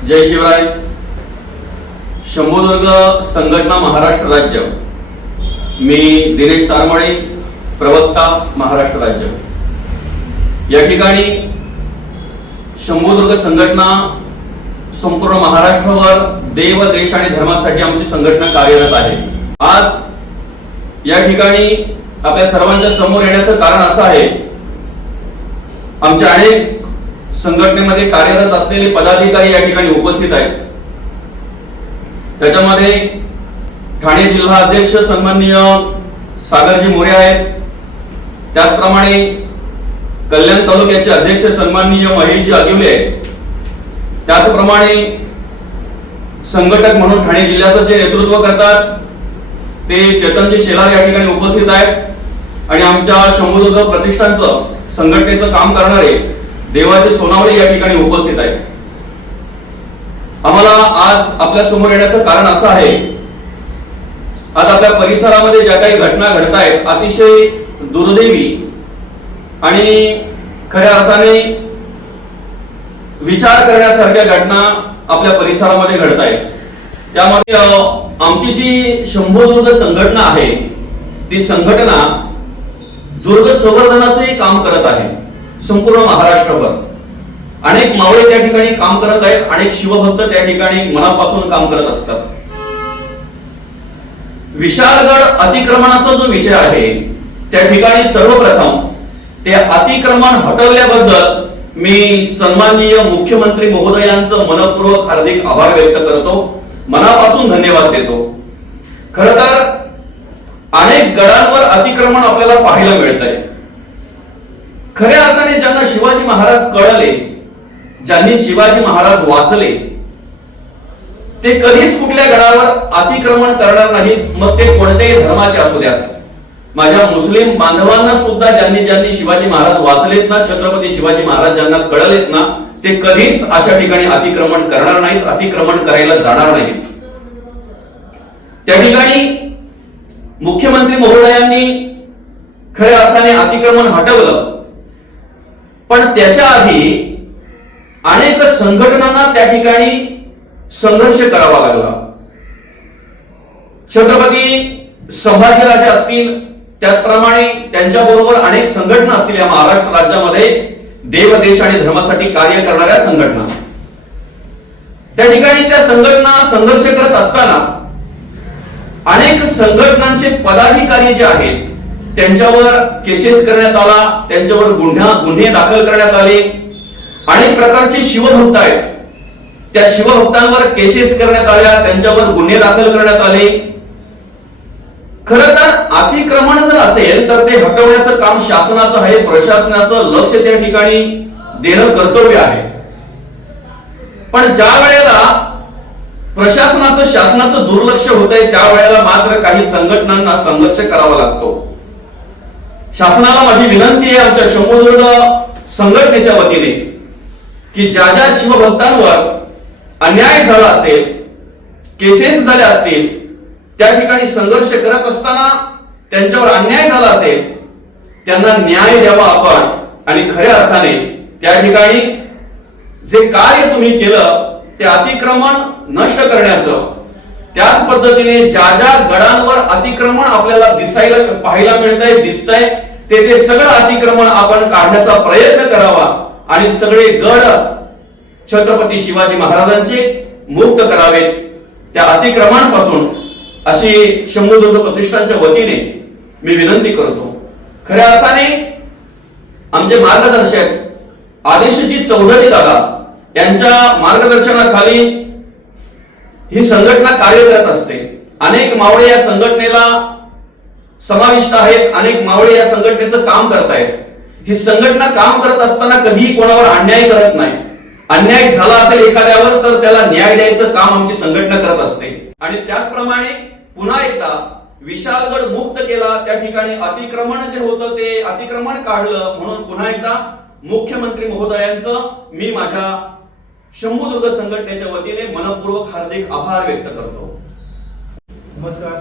जय शिवराय। शंभुदुर्ग संघटना महाराष्ट्र राज्य, मी दिनेश तारमळे, प्रवक्ता महाराष्ट्र राज्य। या ठिकाणी शंभुदुर्ग संघटना संपूर्ण महाराष्ट्रावर देव, देश आणि धर्मासाठी आमची संघटना कार्यरत आहे। आज या ठिकाणी आपल्या सर्वांच्या समोर येण्याचं कारण असं आहे, आमच्या अनेक संघटनेमध्ये कार्यरत असलेले पदाधिकारी या ठिकाणी उपस्थित आहेत। त्याच्यामध्ये ठाणे जिल्हा अध्यक्ष सन्माननीय सागरजी मोरे आहेत, त्याचप्रमाणे कल्याण तालुक्याचे अध्यक्ष सन्माननीय महेशजी आगिवले आहेत, त्याचप्रमाणे संघटक म्हणून ठाणे जिल्ह्याचं जे नेतृत्व करतात ते चेतनजी शेलार या ठिकाणी उपस्थित आहेत आणि आमच्या शंभुदुर्ग प्रतिष्ठानचं संघटनेचं काम करणारे देवाचे सोनावळे या ठिकाणी उपस्थित आहेत। आम्हाला आज आपल्या समोर येण्याचं कारण असं आहे, आज आपल्या परिसरामध्ये ज्या काही घटना घडत आहेत अतिशय दुर्दैवी आणि खऱ्या अर्थाने विचार करण्यासारख्या घटना आपल्या परिसरामध्ये घडत आहेत। त्यामध्ये आमची जी शंभुदुर्ग संघटना आहे ती संघटना दुर्ग संवर्धनाचे काम करत आहे। संपूर्ण महाराष्ट्रभर अनेक मावळे त्या ठिकाणी काम करत आहेत, अनेक शिवभक्त त्या ठिकाणी मनापासून काम करत असतात। विशाळगड अतिक्रमणाचा जो विषय आहे त्या ठिकाणी सर्वप्रथम ते अतिक्रमण हटवल्याबद्दल मी सन्माननीय मुख्यमंत्री महोदयांचं मनपूर्वक हार्दिक आभार व्यक्त करतो, मनापासून धन्यवाद देतो। खरं तर अनेक गडांवर अतिक्रमण आपल्याला पाहायला मिळतंय। खऱ्या अर्थाने ज्यांना शिवाजी महाराज कळले, ज्यांनी शिवाजी महाराज वाचले, ते कधीच कुठल्या गडावर अतिक्रमण करणार नाहीत, मग ते कोणत्याही धर्माचे असू द्यात। माझ्या मुस्लिम बांधवांना सुद्धा ज्यांनी ज्यांनी शिवाजी महाराज वाचलेत ना, छत्रपती शिवाजी महाराज ज्यांना कळलेत ना, ते कधीच अशा ठिकाणी अतिक्रमण करणार नाहीत, अतिक्रमण करायला जाणार नाहीत। त्या ठिकाणी मुख्यमंत्री महोदयांनी खऱ्या अर्थाने अतिक्रमण हटवलं, पण त्याच्या आधी अनेक संघटनांना त्या ठिकाणी संघर्ष करावा लागला। छत्रपती संभाजीराजे असतील, त्याचप्रमाणे त्यांच्या बरोबर अनेक संघटना असतील या महाराष्ट्र राज्यामध्ये देव, देश आणि धर्मासाठी कार्य करणाऱ्या संघटना। त्या ठिकाणी त्या संघटना संघर्ष करत असताना अनेक संघटनांचे पदाधिकारी जे आहेत त्यांच्यावर केसेस करण्यात आला, त्यांच्यावर गुन्हे दाखल करण्यात आले। अनेक प्रकारचे शिवभक्त आहेत, त्या शिवभक्तांवर केसेस करण्यात आल्या, त्यांच्यावर गुन्हे दाखल करण्यात आले। खरं तर अतिक्रमण जर असेल तर ते हटवण्याचं काम शासनाचं आहे, प्रशासनाचं लक्ष त्या ठिकाणी देणं कर्तव्य आहे। पण ज्या वेळेला प्रशासनाचं, शासनाचं दुर्लक्ष होतंय त्यावेळेला मात्र काही संघटनांना संघर्ष करावा लागतो। शासनाला माझी विनंती आहे आमच्या शंभुदुर्ग संघटनेच्या वतीने की ज्या ज्या शिवभक्तांवर अन्याय झाला असेल, केसेस झाले असतील, त्या ठिकाणी संघर्ष करत असताना त्यांच्यावर अन्याय झाला असेल, त्यांना न्याय द्यावा आपण आणि खऱ्या अर्थाने त्या ठिकाणी जे कार्य तुम्ही केलं ते अतिक्रमण नष्ट करण्याचं, त्याच पद्धतीने ज्या ज्या गडांवर अतिक्रमण आपल्याला पाहायला मिळतंय, दिसतंय, ते सगळं अतिक्रमण आपण काढण्याचा प्रयत्न करावा आणि सगळे गड छत्रपती शिवाजी महाराजांचे मुक्त करावेत त्या अतिक्रमणापासून, अशी शंभुदुर्ग प्रतिष्ठानच्या वतीने मी विनंती करतो। खऱ्या अर्थाने आमचे मार्गदर्शक आदेशजी चौधरी दादा यांच्या मार्गदर्शनाखाली ही संघटना कार्य करत असते। अनेक मावळे या संघटनेला समाविष्ट आहेत, अनेक मावळे या संघटनेचं काम करत आहेत। ही संघटना काम करत असताना कधीही कोणावर अन्याय करत नाही। अन्याय झाला असेल एखाद्यावर तर त्याला न्याय द्यायचं काम आमची संघटना करत असते। आणि त्याचप्रमाणे पुन्हा एकदा विशाळगड मुक्त केला, त्या ठिकाणी अतिक्रमण जे होतं ते अतिक्रमण काढलं, म्हणून पुन्हा एकदा मुख्यमंत्री महोदयांचं मी माझ्या शंभुदुर्ग संघटनेच्या वतीने मनपूर्वक हार्दिक आभार व्यक्त करतो। नमस्कार।